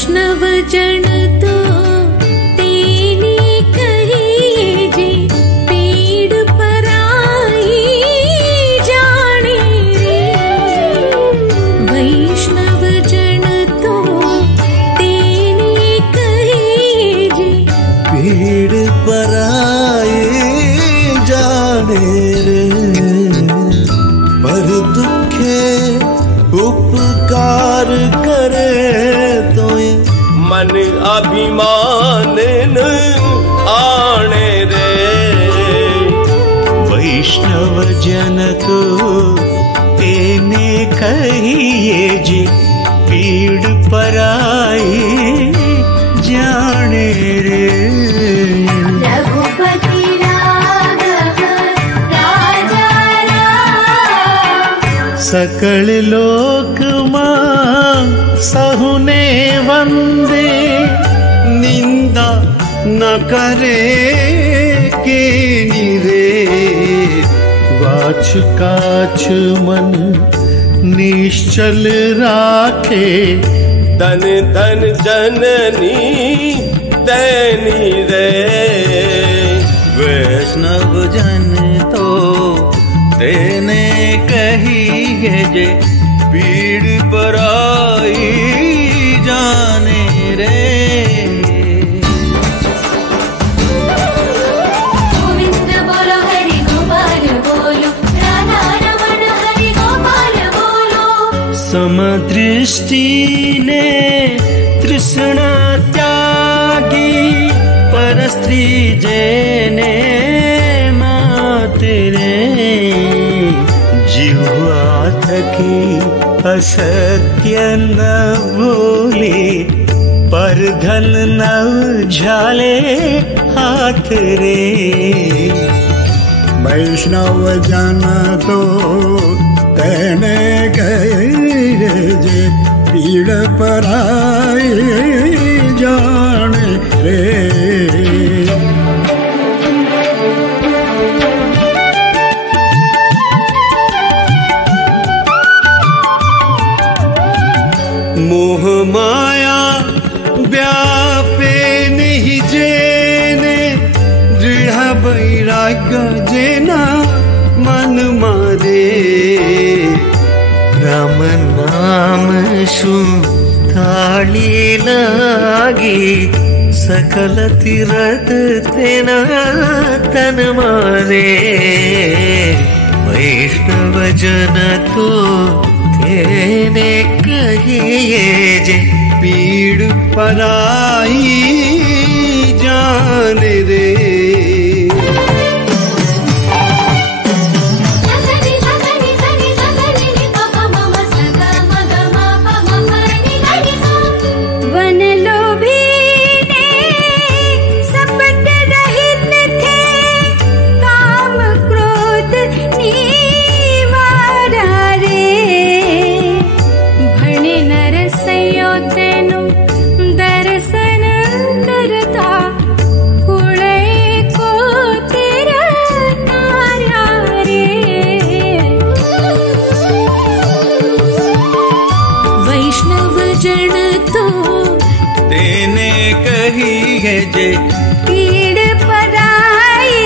वैष्णव जन तो तेने कहिए जे पीड़ पराई जाने रे। वैष्णव जन तो तेने कहिए जे पीड़ पराई जाने रे। पर दुखे उपकार करे तो मन अभिमान न आने रे। वैष्णव जन तो तेने कहिए जे पीड़ पराई जाने रे। रघुपति राघव राजा राम सकल लोक मां सहुने वंदे। निंदा न करे के रे। वाछ काछ मन निश्चल राखे। धन धन जननी दैनी रे। वैष्णव जन तो तेने कहिए जे पीड़ पराई जाने रे। गोविंद बोलो हरि गोपाल बोलो राधा रमण हरि गोपाल बोलो। समदृष्टि ने तृष्णा त्यागी। पर स्त्री जेने मातरे। जिह्वा थकी असत्य न बोले। पर धन न झाले हाथ रे। वैष्णव जन तो तेने कहिए जे पीड़ पराई जाने रे। मोह माया व्यापे नहीं जेने। दृढ़ वैराग्य जेना मन मारे। राम नाम सु थाली लागी। सकल तीरथ तेना तन मारे। वैष्णव जन तो तेने कहिए जे पीड़ पराई जाने रे। कहिए जे पीड़ पराई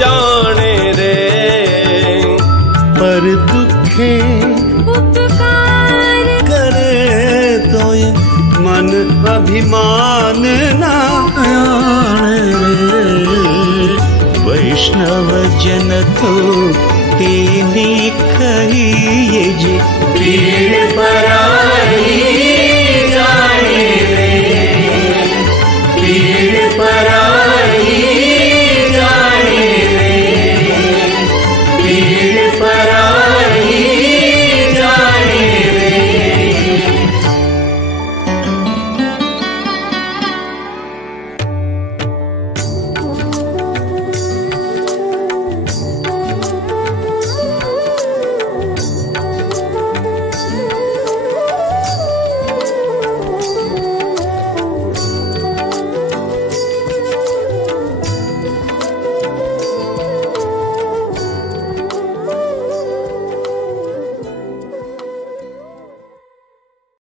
जाने रे। पर दुखे उपकार करे तो मन अभिमान न आने रे। वैष्णव जन तो तेने कहिए जे पीड़ पराई